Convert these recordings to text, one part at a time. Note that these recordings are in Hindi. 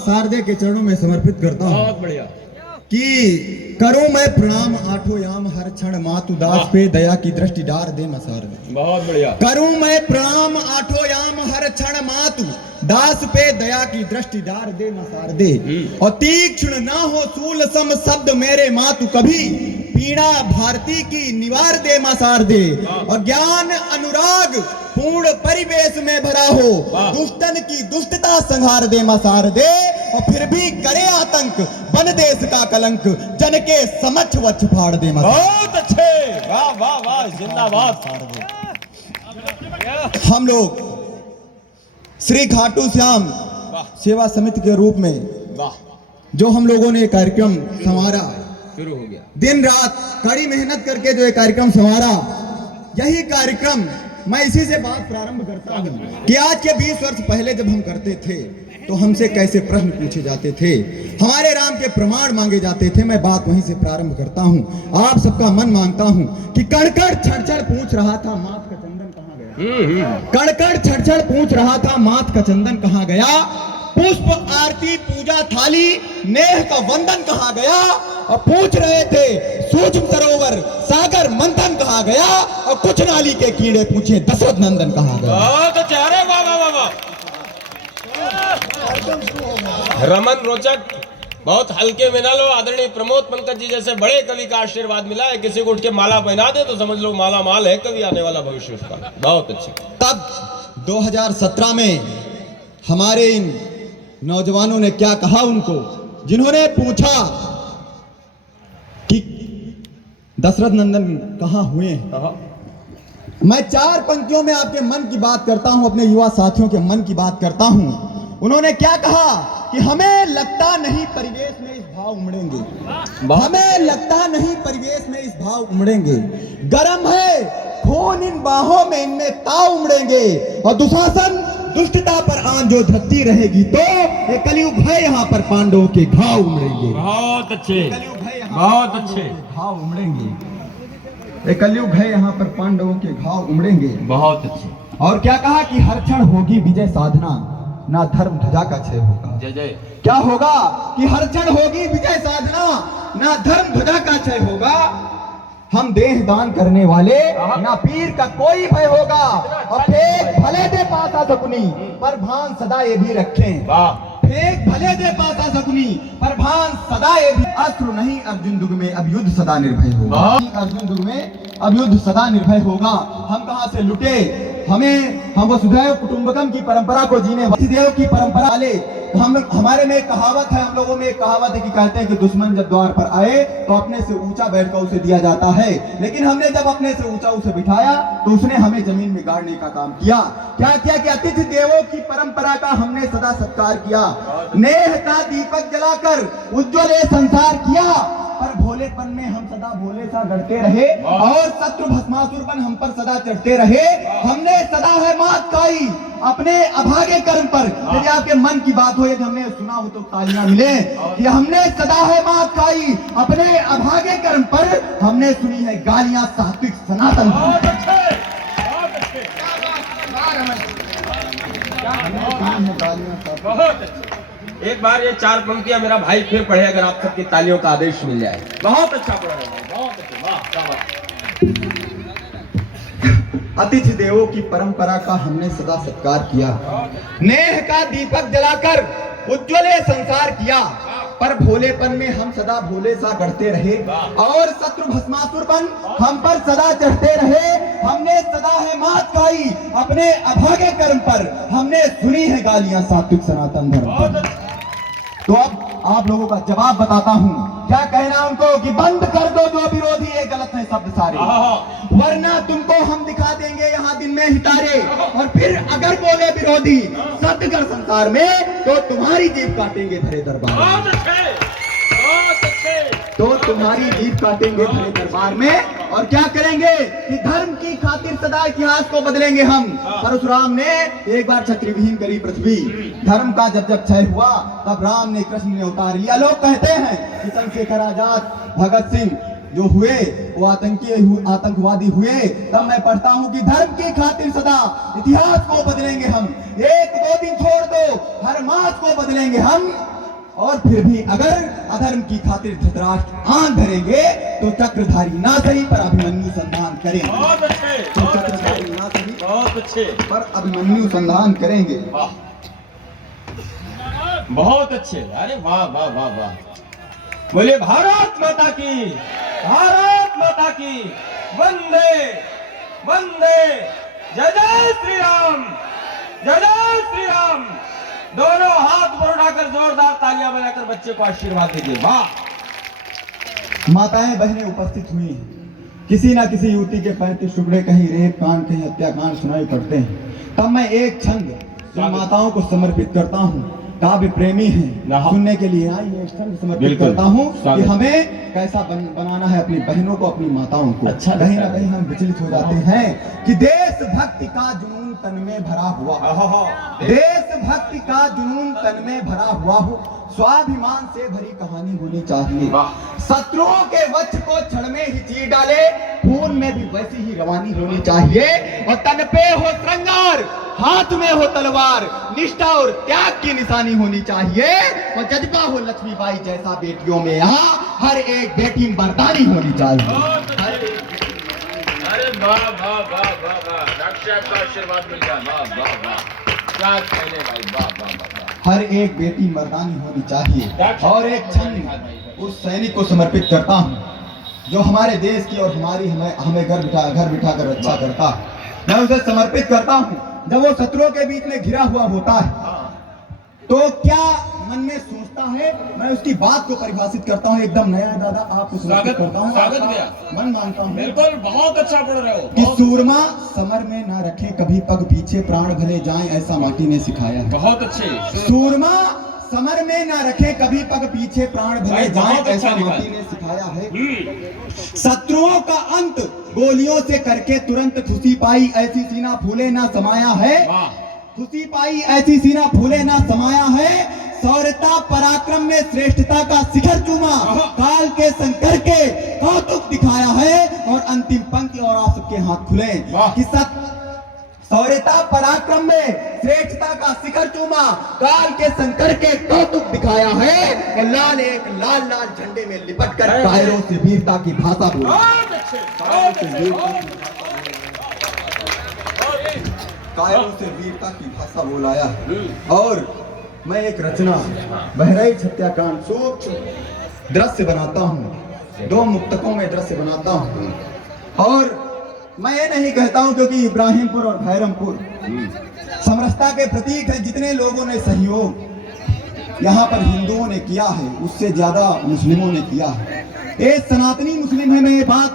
शारदे के चरणों में समर्पित करता हूँ। बहुत बढ़िया। कि करूं मैं प्रणाम आठों याम हर क्षण मातु दास पे दया की दृष्टि डार दे मसार दे। बहुत बढ़िया। करूं मैं प्रणाम आठों याम हर क्षण मातु दास पे दया की दृष्टि डार दे मसार दे। और तीक्ष्ण ना हो सूल सम शब्द मेरे मातु कभी पीड़ा भारती की निवार दे मसार दे। और ज्ञान अनुराग पूर्ण परिवेश में भरा हो दुष्टन की दुष्टता संहार दे मसार दे। और फिर भी करे आतंक बन देश का कलंक जन के समक्ष वक्ष फाड़ दे मसार। बहुत अच्छे, वाह वाह वाह, जिंदाबाद। हम लोग श्री खाटू श्याम सेवा समिति के रूप में जो हम लोगों ने कार्यक्रम संवारा, शुरू हो गया, दिन रात कड़ी मेहनत करके जो ये कार्यक्रम संवारा, यही कार्यक्रम मैं इसी से बात प्रारंभ करता हूँ कि आज के 20 वर्ष पहले जब हम करते थे तो हमसे कैसे प्रश्न पूछे जाते थे, हमारे राम के प्रमाण मांगे जाते थे। मैं बात वहीं से प्रारंभ करता हूँ। आप सबका मन मांगता हूँ कि कड़कड़ छड़छड़ पूछ रहा था माथ का चंदन कहाँ गया। कड़कड़ छड़छड़ पूछ रहा था माथ का चंदन कहाँ गया। पुष्प आरती पूजा थाली नेह का वंदन कहाँ गया। और पूछ रहे थे सूक्ष्म सरोवर सागर मंथन कहाँ गया। और कुछ नाली के कीड़े पूछे दशरथ नंदन कहाँ गया। बहुत अच्छे, अरे वाह वाह वाह वाह, रमन रोचक, बहुत हल्के में ना लो। आदरणीय प्रमोद पंकज जी जैसे बड़े कवि का आशीर्वाद मिला है। किसी को उठ के माला पहना दे तो समझ लो माला माल है कवि, आने वाला भविष्य उसका। बहुत अच्छे। तब 2017 में हमारे इन नौजवानों ने क्या कहा उनको, जिन्होंने पूछा कि दशरथ नंदन कहाँ हुए हैं। मैं 4 पंक्तियों में आपके मन की बात करता हूं, अपने युवा साथियों के मन की बात करता हूं। उन्होंने क्या कहा कि हमें लगता नहीं परिवेश में इस भाव उमड़ेंगे, हमें लगता नहीं परिवेश में इस भाव उमड़ेंगे। गरम है खून इन बाहों में, इनमें ताव उमड़ेंगे। और दुशासन दुष्टता पर आन जो धरती रहेगी तो ये कलयुग है, यहाँ पर पांडवों के घाव उमड़ेंगे। बहुत अच्छे, कलयुग है, बहुत अच्छे, घाव उमड़ेंगे। ये कलयुग है, यहाँ पर पांडवों के घाव उमड़ेंगे। बहुत अच्छे। और क्या कहा कि हर क्षण होगी विजय साधना, ना धर्म ध्वजा का क्षय होगा। जय जय। क्या होगा कि हर क्षण होगी विजय साधना, ना धर्म ध्वजा का क्षय होगा। हम देह दान करने वाले, ना पीर का कोई भय होगा। और फेंक भले दे पासा सकुनी, पर भान सदा ये भी रखें। फेंक भले दे पासा सकुनी, पर भान सदा ये भी। अस्त्र नहीं अर्जुन दुग में, अब युद्ध सदा निर्भय होगा। अर्जुन दुग में अब युद्ध सदा निर्भय होगा। हम कहाँ से लुटे, हम वसुधैव कुटुंबकम की परंपरा को जीने, वसुदेव की परंपरा वाले हमारे में एक कहावत है, हम लोगों में एक कहावत है कि कहते हैं कि दुश्मन जब द्वार पर आए तो अपने से ऊंचा बैठकर उसे दिया जाता है। लेकिन हमने जब अपने से ऊंचा उसे बिठाया तो उसने हमें जमीन में गाड़ने का काम किया। क्या किया कि अतिथि देवों की परंपरा का हमने सदा सत्कार किया। नेह का दीपक जलाकर उज्ज्वल संसार किया, पर भोलेपन में हम सदा भोले सा डरते रहे। और शत्रु भस्मासुरपन हम पर सदा चढ़ते रहे। हमने सदा है मात खाई अपने अभागे कर्म पर। यदि आपके मन की बात हो, यदि हमने सुना हो तो तालियां मिले कि हमने सदा है मात खाई अपने अभागे कर्म पर। हमने सुनी है गालियां सात्विक सनातन। एक बार ये 4 पंक्तियां मेरा भाई फिर पढ़े, अगर आप सबकी तालियों का आदेश मिल जाए। बहुत अच्छा पढ़ा, बहुत अच्छा, वाह क्या बात। अतिथि देवों की परंपरा का हमने सदा सत्कार किया। नेह का दीपक जलाकर उज्ज्वल संसार किया, पर भोलेपन में हम सदा भोले सा डरते रहे। और शत्रु भस्मासुरपन हम पर सदा चढ़ते रहे। हमने सदा है मात खाई अपने अभागे कर्म पर। हमने सुनी है गालियां सात्विक सनातन धर्म पर। तो अब आप लोगों का जवाब बताता हूं, क्या कहना उनको कि बंद कर दो जो विरोधी, ये गलत है शब्द सारे, वरना तुमको हम दिखा देंगे यहाँ दिन में हितारे। और फिर अगर बोले विरोधी सत्यगर संसार में तो तुम्हारी जीभ काटेंगे धरे दरबार, तो तुम्हारी जीभ काटेंगे धरे दरबार में। और क्या करेंगे कि धर्म की खातिर सदा इतिहास को बदलेंगे हम। परशुराम ने एक बार क्षत्रियहीन करी पृथ्वी। धर्म का जब जब क्षय हुआ तब राम ने कृष्ण ने उतार लिया। लोग कहते हैं कि चंद्रशेखर आजाद, भगत सिंह जो हुए वो आतंकवादी हुए, तब मैं पढ़ता हूँ कि धर्म की खातिर सदा इतिहास को बदलेंगे हम, एक दो दिन छोड़ दो हर मास को बदलेंगे हम, और फिर भी अगर अधर्म की खातिर धृतराष्ट्र आन धरेंगे तो चक्रधारी ना सही पर अभिमन्यु संधान करेंगे। बहुत अच्छे, तो चक्रधारी ना सही बहुत अच्छे, पर अभिमन्यु संधान करेंगे। वाह, बहुत अच्छे, अरे वाह वाह वाह वाह। बोले भारत माता की, भारत माता की, वंदे वंदे, जय जय श्री राम, जय जय श्री राम। दोनों हाथ पर उठाकर जोरदार तालियां बजाकर बच्चे को आशीर्वाद दीजिए। वाह। माताएं बहनें उपस्थित हुई हैं, किसी ना किसी युवती के 35 टुकड़े, कहीं रेप कांड, कहीं हत्याकांड सुनाई पड़ते हैं। तब मैं एक छंद माताओं को समर्पित करता हूँ, काव्य प्रेमी हैं, सुनने के लिए आई एक छंद समर्पित करता हूँ कि हमें कैसा बनाना है अपनी बहनों को, अपनी माताओं को। अच्छा, कहीं ना कहीं हम विचलित हो जाते हैं कि देशभक्ति का जुनून तन में भरा हुआ, देशभक्ति का जुनून तन में भरा हुआ हो, स्वाभिमान से भरी कहानी होनी चाहिए। शत्रुओं के वक्ष को क्षण में ही चीर डाले, खून में भी वैसी ही रवानी होनी चाहिए, और तन पे हो श्रृंगार, हाथ में हो तलवार, निष्ठा और त्याग की निशानी होनी चाहिए, और जज्बा हो लक्ष्मीबाई जैसा बेटियों में यहाँ हर एक बेटी मर्दानी होनी चाहिए। अरे वाह वाह वाह वाह वाह, डॉक्टर साहब का आशीर्वाद मिल गया। वाह वाह वाह, क्या कहने भाई, वाह वाह वाह। हर एक बेटी मर्दानी होनी चाहिए। और एक क्षण उस सैनिक को समर्पित करता हूँ जो हमारे देश की और हमारी हमें घर बिठा कर रक्षा करता है। मैं उसे समर्पित करता हूँ जब वो शत्रुओं के बीच में घिरा हुआ होता है तो क्या मन में सोचता है। मैं उसकी बात को परिभाषित करता हूँ, एकदम नया दादा आपको स्वागत करता हूँ, स्वागत गया, मन मानता हूँ। बिल्कुल, बहुत अच्छा पढ़ रहे हो। कि सूरमा समर में ना रखे कभी पग पीछे, प्राण भले जाएं ऐसा माटी ने सिखाया है। बहुत अच्छे। सूरमा समर में ना रखे कभी पग पीछे, प्राण भले जाएं ऐसा अच्छा माटी ने सिखाया है। शत्रुओं का अंत गोलियों से करके तुरंत खुशी पाई, ऐसी सीना फूले ना समाया है। खुशी पाई ऐसी सीना फूले ना समाया है। शौर्यता पराक्रम में श्रेष्ठता का शिखर चूमा, काल के संकर के कौतुक दिखाया है। और अंतिम पंक्ति और आप सबके हाथ खुले कि शौर्यता पराक्रम में श्रेष्ठता का शिखर चूमा, काल के संकर के कौतुक दिखाया है। लाल एक लाल लाल झंडे में लिपट कर कायरों से वीरता की भाषा बोली, कायरों से वीरता की भाषा बोलाया। और मैं एक रचना बहराइच हत्याकांड सूक्ष्म दृश्य बनाता हूँ, 2 मुक्तकों में दृश्य बनाता हूँ। और मैं ये नहीं कहता हूँ क्योंकि इब्राहिमपुर और भैरमपुर समरसता के प्रतीक है। जितने लोगों ने सहयोग यहाँ पर हिंदुओं ने किया है उससे ज्यादा मुस्लिमों ने किया है। एक सनातनी मुस्लिम है, मैं ये बात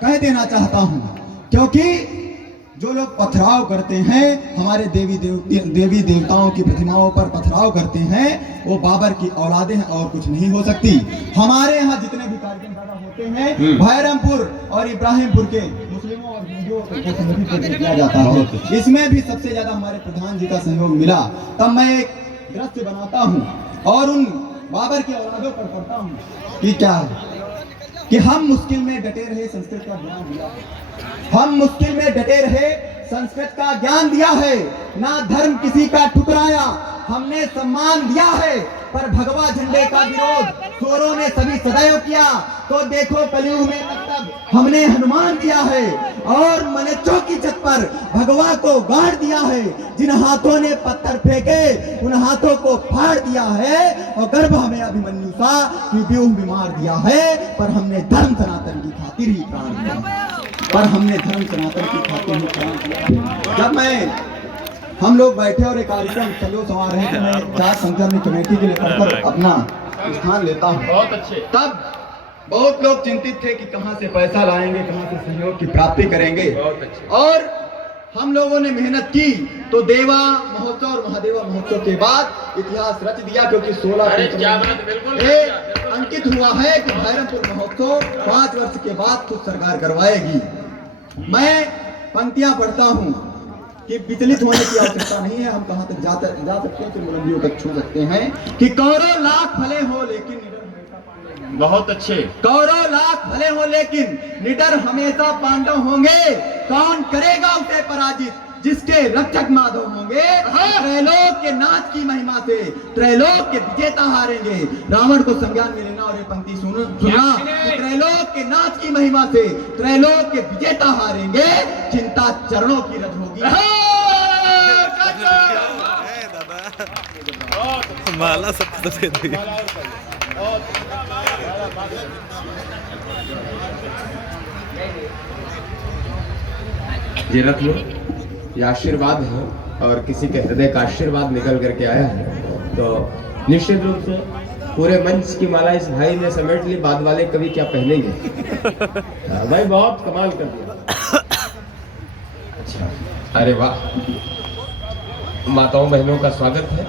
कह देना चाहता हूँ क्योंकि जो लोग पथराव करते हैं, हमारे देवी देवताओं की प्रतिमाओं पर पथराव करते हैं, वो बाबर की औलादे हैं और कुछ नहीं हो सकती। हमारे यहाँ जितने भी कार्यक्रम पैदा होते हैं भैरमपुर और इब्राहिमपुर के मुस्लिमों और हिंदुओं को संगठित किया जाता है। इसमें भी सबसे ज्यादा हमारे प्रधान जी का सहयोग मिला। तब मैं एक दृश्य बनाता हूँ और उन बाबर की औलादों पर करता हूँ कि क्या है कि हम मुश्किल में डटे रहे, संस्कृत का ज्ञान दिया। हम मुश्किल में डटे रहे, संस्कृत का ज्ञान दिया है। ना धर्म किसी का ठुकराया, हमने सम्मान दिया है। पर भगवा झंडे का विरोध चोरों ने सभी सदैव किया। तो देखो कलयुग में तब हमने हनुमान दिया है और मनेचों की छत पर भगवा को गाड़ दिया है। जिन हाथों ने पत्थर फेंके उन हाथों को फाड़ दिया है। और गर्भ हमें अभिमन्यु सा व्यूह बीमार दिया है। पर हमने धर्म सनातन की खातिर ही प्राण दिया, पर हमने धर्म सनातन की खातिर ही प्राण दिया। जब हम लोग बैठे और एक कार्यक्रम चलो सवार है कि मैं चार संगठन कमेटी के लिए अपना स्थान लेता हूँ। बहुत अच्छे। तब बहुत लोग चिंतित थे कि कहाँ से पैसा लाएंगे, कहाँ से सहयोग की प्राप्ति करेंगे। बहुत अच्छे। और हम लोगों ने मेहनत की तो देवा महोत्सव और महादेवा महोत्सव के बाद इतिहास रच दिया क्योंकि 16 अंकित हुआ है कि भैरमपुर महोत्सव 5 वर्ष के बाद खुद सरकार करवाएगी। मैं पंक्तियां पढ़ता हूँ कि विचलित होने की आवश्यकता नहीं है। हम कहां तक जा सकते हैं, बुलंदियों तक छू सकते हैं कि करोड़ों लाख भले हो लेकिन निडर हमेशा पांडे बहुत अच्छे। कौरव लाख भले हो लेकिन निडर हमेशा पांडव होंगे। कौन करेगा उसे पराजित, जिसके रक्षक माधव होंगे। त्रैलोक के नाच की महिमा से त्रैलोक के विजेता हारेंगे। रावण को संज्ञान में लेना और ये पंक्ति सुना कि त्रैलोक के नाच की महिमा से त्रैलोक के विजेता हारेंगे। चिंता चरणों की रथ होगी। माला सब दे दी। ये रख लो, ये आशीर्वाद है और किसी के हृदय का आशीर्वाद निकल करके आया है। तो निश्चित रूप से पूरे मंच की माला इस भाई ने समेट ली। बाद वाले कभी क्या पहनेंगे। भाई बहुत कमाल कर दिया। अच्छा, अरे वाह, माताओं बहनों का स्वागत है।